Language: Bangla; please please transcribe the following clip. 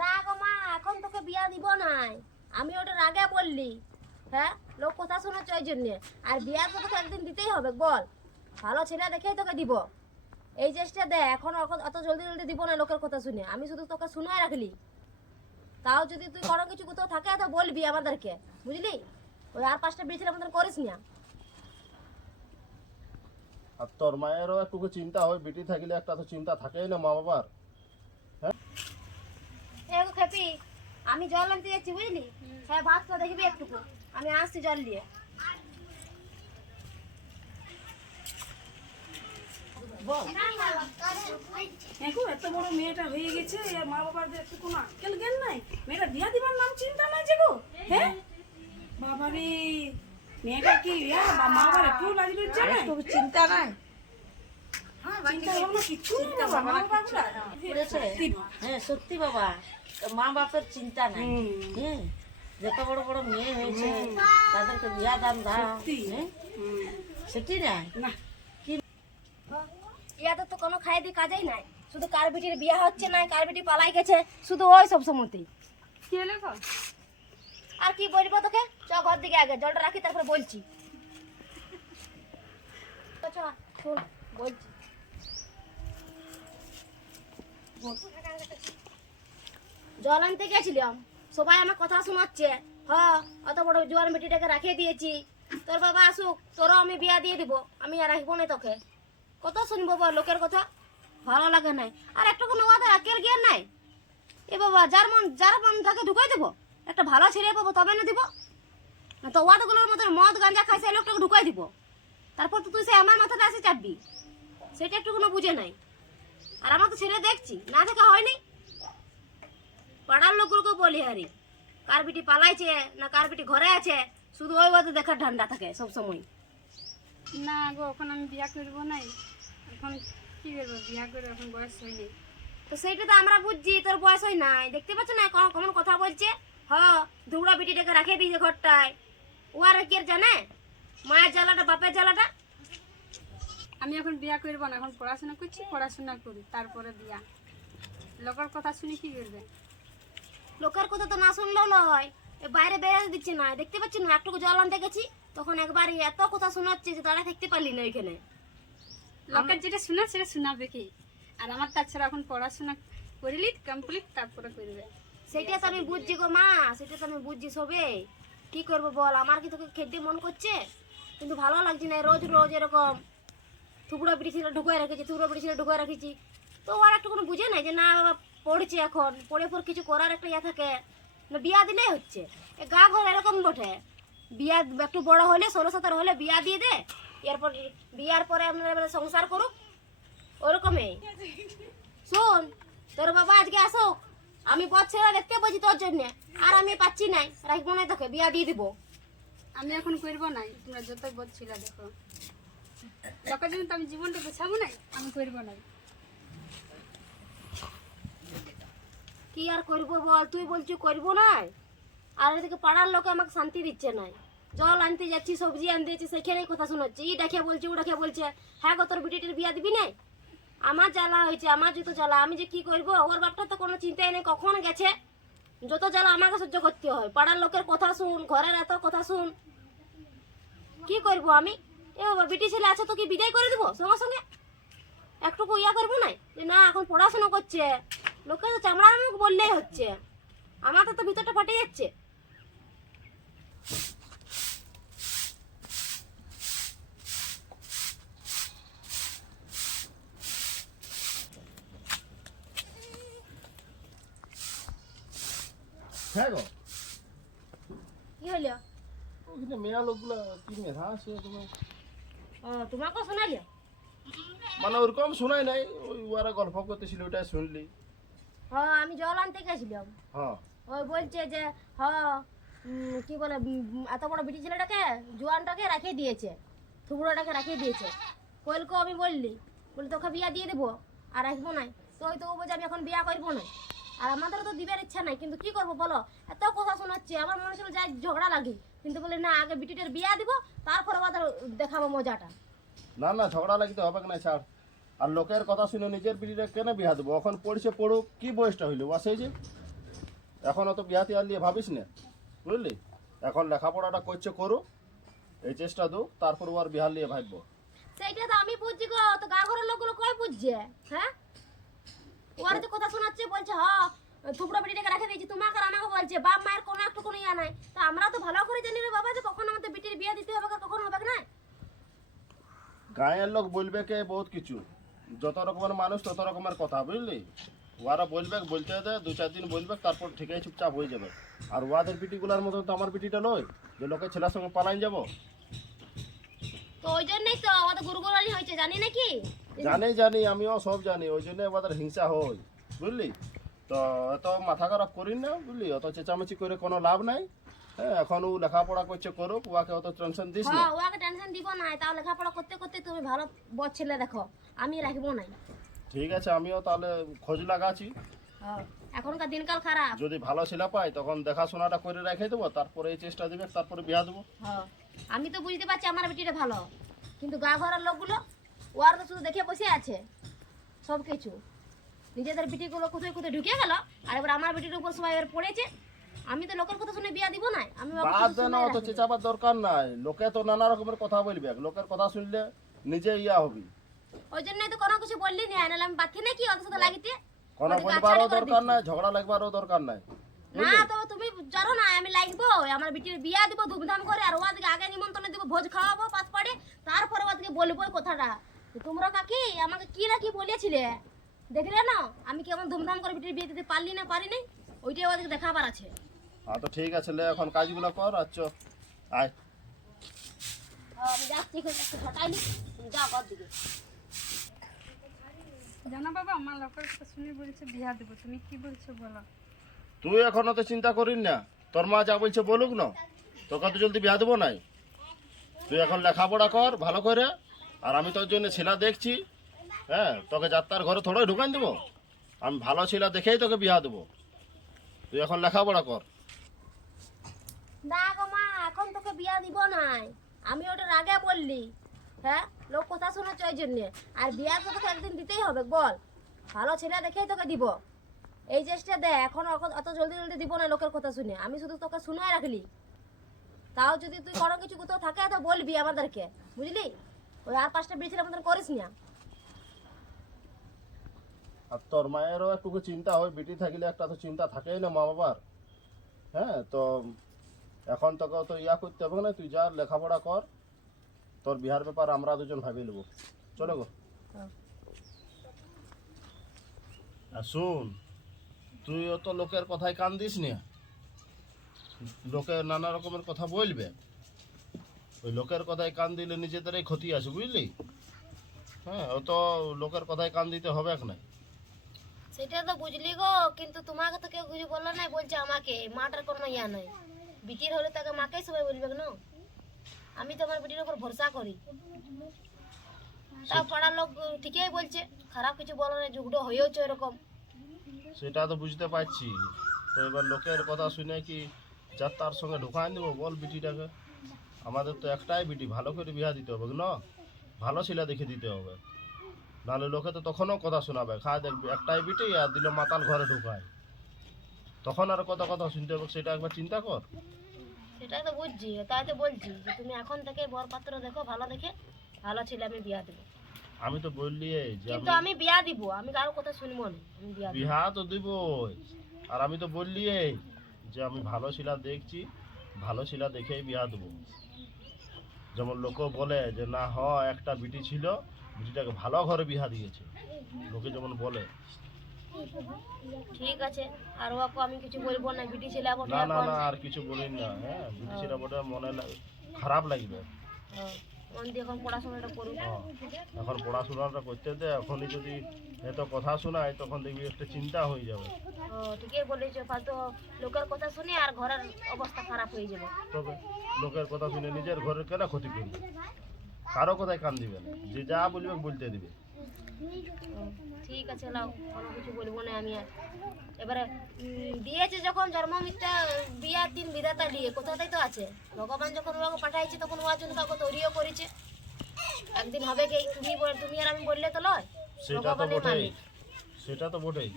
না গো মা, এখন তোকে বিয়া দিব নাই। আমি ওটার আগে বললি, হ্যাঁ লোক কথা শোনাচ্ছে ওই জন্যে। আর বিয়া তো তোকে একদিন দিতেই হবে, বল। ভালো ছেলে দেখেই তোকে দিব। এই চেষ্টা দে, এখন অত জলদি জলদি দিব না লোকের কথা শুনে। আমি শুধু তোকে শুনাই রাখলি। তাও যদি তুই কোনো কিছু কোথাও থাকে তো বলবি আমাদেরকে, বুঝলি? ওই আর 5টা বিয়ে মতন করিস না। আর তোর মায়েরও একটু চিন্তা হয়, বেটি থাকলে একটা তো চিন্তা থাকেই না মা বাবার। এগো খেপি, আমি জল আনতে যাচ্ছি, বুঝলি? হ্যাঁ, ভাত তো দেখবি একটুকু। আমি আসছি জল নিয়ে। দেখো এত বড় মেয়েটা হয়ে গেছে, মা বাবার একটু কোনো আক্কেল জ্ঞান নাই। মেয়েটা বিয়া দিবার নাম চিন্তা নাই যে গো। হ্যাঁ বাবারে, মেয়েটা কি মা বাবার একটু লাজ লজ্জা নাই? চিন্তা নাই। চিন্তা ভাবনা কিচ্ছু নেই বাবা, মা বাবা। হ্যাঁ সত্যি বাবা, মা বাপের চিন্তা নাই। হ্যাঁ, যত বড় বড় মেয়ে হয়েছে তাদেরকে বিয়া দান দাও। সেটি নাই না। ইয়াতে তো কোনো খাই দিয়ে কাজেই নাই। শুধু কার বিটির বিয়া হচ্ছে না, কার বিটি পালাই গেছে, শুধু ওই সব সময়তেই। কি হলো গো? আর কি বলবো তোকে? চ ঘর দিকে, আগে জলটা রাখি তারপরে বলছি। চ, শোন বলছি। জল আনতে গেছিলাম, সবাই আমার কথা শোনাচ্ছে। অত বড় জোয়ার মিটিটাকে রাখিয়ে দিয়েছি। তোর বাবা আসুক, তোরও আমি বিয়া দিয়ে দিব। আমি আর রাখবো না তোকে। কত শুনবো বল লোকের কথা? ভালো লাগে নাই। আর একটা কোনো ওদের আকেল জ্ঞান নাই। এ বাবা, যার মন তাকে ঢুকাই দেবো। একটা ভালো ছেলে পাবো তবে না দিব। না তো ওয়াদগুলোর মতন মদ গাঞ্জা খাই সেই লোকটাকে ঢুকাই দিব। তারপর তো তুই সে আমার মাথাতে আসে চাপবি। সেটা একটু কোনো বুঝে নাই। আর আমার তো ছেলে দেখছি, না দেখা হয়নি। পাড়ার লোকগুলোকে বলি হারি, কার বিটি পালাইছে না কার বিটি ঘরে আছে, শুধু ওই ওদের দেখার ঠান্ডা থাকে সব সময়। না গো, এখন আমি বিয়া করবো নাই। এখন কি করবো, বিয়া করে এখন বয়স হয়নি। তো সেইটা তো আমরা বুঝছি, তোর বয়স হয় নাই। দেখতে পাচ্ছ না কেমন কথা বলছে? দুবড়া বিটিটাকে রাখে দিয়েছে ঘরটায়। ও আর কি আর জানে মায়ের জ্বালাটা, বাপের জ্বালাটা? আমি এখন বিয়া করবো না, এখন পড়াশোনা করছি, পড়াশোনা করি তারপরে বিয়া। লোকের কথা শুনে কি করবে? লোকের কথা তো না শুনলেও হয়। বাইরে বেরোতে দিচ্ছে না, দেখতে পাচ্ছি না? একটুকু জল আনতে গেছি, তখন একবারই এত কথা শোনাচ্ছে যে তারা থাকতে পারলি না ওইখানে। লোকের যেটা শোনা সেটা শোনাবে কি? আর আমার তাছাড়া এখন পড়াশোনা করিলি কমপ্লিট, তারপরে করবে। সেটা তো আমি বুঝছি গো মা, সেটা তো আমি বুঝছি সবে। কি করবো বল? আমার কি তোকে খেতে মন করছে? কিন্তু ভালো লাগছে না রোজ রোজ এরকম থুবড়া বিড়ি ছিল ঢুকায় রেখেছি, থুবড়া বিড়ি ছিল ঢুকায় রেখেছি। তো আর একটু কোনো বুঝে নাই যে না বাবা পড়ছে, এখন পড়ে পর কিছু করার একটা ইয়া থাকে না। বিয়া দিলেই হচ্ছে। গা ঘর এরকম বটে, বিয়া একটু বড় হলে 16-17 হলে বিয়া দিয়ে দে। এরপর বিয়ার পরে আমরা সংসার করুক, ওরকমই। শোন, তোর বাবা আজকে আসুক, আমি পথ ছেড়ে দেখতে পাচ্ছি তোর জন্য। আর আমি পাচ্ছি নাই, রাখবো না তোকে, বিয়া দিয়ে দিব। আমি এখন করবো নাই, তোমরা যত বলছিল দেখো। লোকের জন্য তো আমি জীবনটা গোছাবো নাই, আমি করবো নাই। কি আর করবো বল? তুই বলছি করবো না, আর এদিকে পাড়ার লোকে আমাকে শান্তি দিচ্ছে নাই। জল আনতে যাচ্ছি, সবজি আনতে যাচ্ছি, সেখানেই কথা শোনাচ্ছি। ই ডাকে বলছে, ও ডাকে বলছে। হ্যাঁ গো, তোর বিটিটির বিয়া দিবি না? আমার জ্বালা হয়েছে, আমার যত জ্বালা। আমি যে কি করবো? ওর বাপটার তো কোনো চিন্তাই নেই, কখন গেছে। যত জ্বালা আমাকে সহ্য করতে হয়। পাড়ার লোকের কথা শুন, ঘরের এত কথা শুন, কি করবো আমি? এ বাবা, বিটি ছেলে আছে তো কি বিদায় করে দেবো সঙ্গে সঙ্গে? একটুকু ইয়া করবো না যে না এখন পড়াশোনা করছে? লোকে তো চামড়ার মুখ বললেই হচ্ছে, আমার তো ভিতরটা ফাটে যাচ্ছে। হ্যাঁ গো, কি হলো? ওখানে মেয়া লোকগুলা কি মেধা আছে তোমার? তোমাকেও শোনাইলে? মানে ওরকম শোনাই নাই, ওই ওরা গল্প করতেছিল ওইটাই শুনলি। আমি জল আনতে গেছিলাম। হ্যাঁ, ওই বলছে যে কি বলে, এত বড় বিটি ছেলেটাকে, জোয়ানটাকে রাখিয়ে দিয়েছে, থুবড়োটাকে রাখিয়ে দিয়েছে। কইলকে আমি বললি তোকে বিয়া দিয়ে দেবো, আর রাখবো না। তো ওই তো ও বলছে আমি এখন বিয়া করবো না। আর আমাদেরও তো দিবার ইচ্ছা নাই, কিন্তু কি করবো বলো? এত কথা শোনাচ্ছে, আমার মনে ছিল যাই ঝগড়া লাগে, কিন্তু বলে না, আগে বিটিটার বিয়া দিব, তারপর আমাদের দেখাবো মজাটা। না না, ঝগড়া লাগিতে হবে না, ছাড়। আর লোকের কথা শুনে নিজের বিটিটা কেন বিয়া দেবো? এখন পড়ছে পড়ুক, কি বয়সটা হইলো বাস হয়েছে? এখন অত বিহাতি আর নিয়ে ভাবিস না, বুঝলি? এখন লেখাপড়াটা করছে করু, এই চেষ্টা দু, তারপর ও আর বিহার নিয়ে ভাববো। সেইটা তো আমি বুঝছি গো, তো গা ঘরের লোকগুলো কই বুঝছে? হ্যাঁ, ওরা যে কথা শোনাচ্ছে, বলছে থুপড়া বিটিটাকে রেখে দিয়েছি, তোমাকে আর আমাকে বলছে বাপ মায়ের কোনো একটু কোনো ইয়া নাই। তা আমরা তো ভালো করে জানি রে বাবা যে কখন আমাদের বিটির বিয়ে দিতে হবে আর কখন হবে না। গাঁয়ের লোক বলবে কে বহুত কিছু, যত রকমের মানুষ তত রকমের কথা, বুঝলি? ওরা বলবে, বলতে দে 2-4 দিন বলবে, তারপর ঠিকই চুপচাপ হয়ে যাবে। আর ওদের পিটিগুলার মতো তো আমার পিটিটা নয় যে লোকের ছেলের সঙ্গে পালাইন যাবো। তো ওই জন্যই তো আমাদের গুরুগুরানি হয়েছে, জানি নাকি? জানি, আমিও সব জানি, ওই জন্য আমাদের হিংসা হয়, বুঝলি? তো এত মাথা খারাপ করিন না, বুঝলি? অত চেঁচামেচি করে কোনো লাভ নাই। হ্যাঁ, এখন ও লেখাপড়া করছে করুক, ওকে অত টেনশন দিস না। হ্যাঁ, ওকে টেনশন দিব না, তাও লেখাপড়া করতে করতে তুমি ভালো বড় ছেলে দেখো, আমি রাখবো না। ঠিক আছে, আমিও তাহলে খোঁজ লাগাচ্ছি। এখনকার দিনকাল খারাপ। যদি ভালো ছেলে পাই তখন দেখাশোনাটা করে রেখে দেবো, তারপরে এই চেষ্টা দিবে, তারপরে বিয়া দেবো। আমি তো বুঝতে পারছি আমার বেটিটা ভালো, কিন্তু গা ঘরের লোকগুলো ওরা তো শুধু দেখে বসে আছে সব কিছু। নিজেদের বিটিগুলো কোথায় কোথায় ঢুকে গেল, আর এবার আমার বেটির উপর সবাই এবার পড়েছে। আমি তো লোকের কথা শুনে বিয়া দিব না, আমি ওকে বাদ শুধু দে না, শুনেই অত রাখবো। চেঁচাবার দরকার নাই। লোকে তো নানা রকমের কথা বলবে, লোকের কথা শুনলে নিজে ইয়া হবি। ওই জন্যই তো কোনো কিছু বললি না, নাহলে আমি বাকি নাকি ওদের সাথে লাগিতে। কোনো ওদেরকে বলবারও আচ্ছা করে দরকার দিচ্ছি। নাই, ঝগড়া লাগবারও দরকার নাই। না তো তুমি জানো না আমি লাগবো, আমার বিটির বিয়া দিব ধুমধাম করে, আর ওদেরকে আগে নিমন্ত্রণ দিব, ভোজ খাওয়াবো পাঁচ পাড়ে, তারপরে ওদেরকে বলবো এই কথাটা। তো তোমরা কাকি আমাকে কি না কি বলেছিলে, দেখলে না আমি কেমন ধুমধাম করে বিটির বিয়ে দিতে পারলি না পারি নাই, ওইটাই ওদেরকে দেখাবার আছে। হ্যাঁ, তো ঠিক আছে, লে এখন কাজগুলো কর। আচ্ছা, আয়। আমি যাচ্ছি, এখানে একটু হটাইনি, তুমি যাও ঘর দিকে। জানো বাবা, আমার লোকের কথা শুনে বলছে বিয়া দেবো, তুমি কি বলছো বলো? তুই এখন তো চিন্তা করিস না, তোর মা যা বলছে বলুক না, তোকে তো জলদি বিয়া দেবো নাই। তুই এখন লেখাপড়া কর ভালো করে, আর আমি তোর জন্য ছেলে দেখছি। হ্যাঁ, তোকে যাত্রার ঘরে থোড়াই ঢুকান দেবো, আমি ভালো ছেলে দেখেই তোকে বিয়া দেবো। তুই এখন লেখাপড়া কর। না গো মা, এখন তোকে বিয়া দিব নাই, আমি ওটার আগে বললি। হ্যাঁ, লোক কথা শোনাচ্ছে ওই জন্যে, আর বিয়া তো তোকে একদিন দিতেই হবে, বল ভালো ছেলে দেখেই তোকে দিব। এই চেষ্টা দে, এখন অত জলদি জলদি দিব না লোকের কথা শুনে, আমি শুধু তোকে শুনাই রাখলি। তাও যদি তুই কোনো কিছু কোথাও থাকে তো বলবি আমাদেরকে, বুঝলি? ওই আর 5টা বিড়ি মতন করিস না। আর তোর মায়েরও একটু চিন্তা হয়, বিটি থাকলে একটা তো চিন্তা থাকেই না মা বাবার। হ্যাঁ, তো এখন তোকে তো ইয়া করতে হবে না, তুই যা লেখাপড়া কর, তোর বিহার ব্যাপার আমরা দুজন ভাবি নেবো। চলো গো। আর শুন, তুই তো লোকের কথায় কান দিস না, লোকে নানা রকমের কথা বলবে, ওই লোকের কথায় কান দিলে নিজেদেরই ক্ষতি আছে, বুঝলি? হ্যাঁ, ও তো লোকের কথায় কান দিতে হবে না। সেটা তো বুঝলি গো, কিন্তু তোমাকে তো কেউ কিছু বললো না, বলছে আমাকে। মাটার কোনো ইয়া নাই, বিটির হলে তাকে মাকেই সবাই বলবে না। আমি তো আমার বিটির উপর ভরসা করি, তাও পাড়ার লোক ঠিকই বলছে, খারাপ কিছু বলো না, যুগটা হয়েওছে এরকম। সেটা তো বুঝতে পারছি, তো এবার লোকের কথা শুনে কি যাত্রার সঙ্গে ঢুকাই দেবো বল বিটিটাকে? আমাদের তো একটাই বিটি, ভালো করে বিয়া দিতে হবে না, ভালো ছেলে দেখে দিতে হবে, নাহলে লোকে তো তখনও কথা শোনাবে। খায় দেখবি একটাই বিটি আর দিল মাতাল ঘরে ঢুকায়, তখন আর কথা কথা শুনতে হবে। সেটা একবার চিন্তা কর। সেটাই তো বুঝছি, তাই তো বলছি যে তুমি এখন থেকে বরপাত্র দেখো ভালো দেখে, ভালো ছেলে আমি বিয়া দেবো। আমি তো বললি যে কিন্তু আমি বিয়া দিব, আমি কারোর কথা শুনবো না, আমি বিয়া দিব। বিহা তো দিব, আর আমি তো বললি যে আমি ভালো ছেলে দেখছি, ভালো ছেলে দেখেই বিয়া দেবো। যেমন লোক বলে যে না একটা বিটি ছিল, বিটিটাকে ভালো ঘরে বিয়া দিয়েছে, লোকে যেমন বলে। ঠিক আছে, আর ওকে আমি কিছু বলবো না, বিটি ছেলে আবার না বিয়া না কর। না, আর কিছু বলিন না। হ্যাঁ, বিটি ছেলে বটে মনে খারাপ লাগবে। মন দিয়ে এখন পড়াশোনাটা করুক। হ্যাঁ, এখন পড়াশোনাটা করতে দে, এখনই যদি এত কথা শোনায় তখন দেখবি একটা চিন্তা হয়ে যাবে। ঠিকই বলেছো, ফালতু লোকের কথা শুনে আর ঘরের অবস্থা খারাপ হয়ে যাবে। তবে লোকের কথা শুনে নিজের ঘরের কেন ক্ষতি করবে? কারো কথায় কান দিবে না, যে যা বলবে বলতে দিবে। ঠিক আছে, লাও, কোনো কিছু বলবো না আমি আর। এবারে দিয়েছে যখন জন্ম মিথ্যা বিয়ার দিন বিধাতা দিয়ে কোথাতেই তো আছে, ভগবান যখন ওকে পাঠাইছে তখন ওর জন্য কাউকে তৈরিও করেছে। একদিন হবে কি, তুমি আর আমি বললে তো লয়, সেটা তো ভগবানের বটেই, মালিক। সেটা তো বটেই।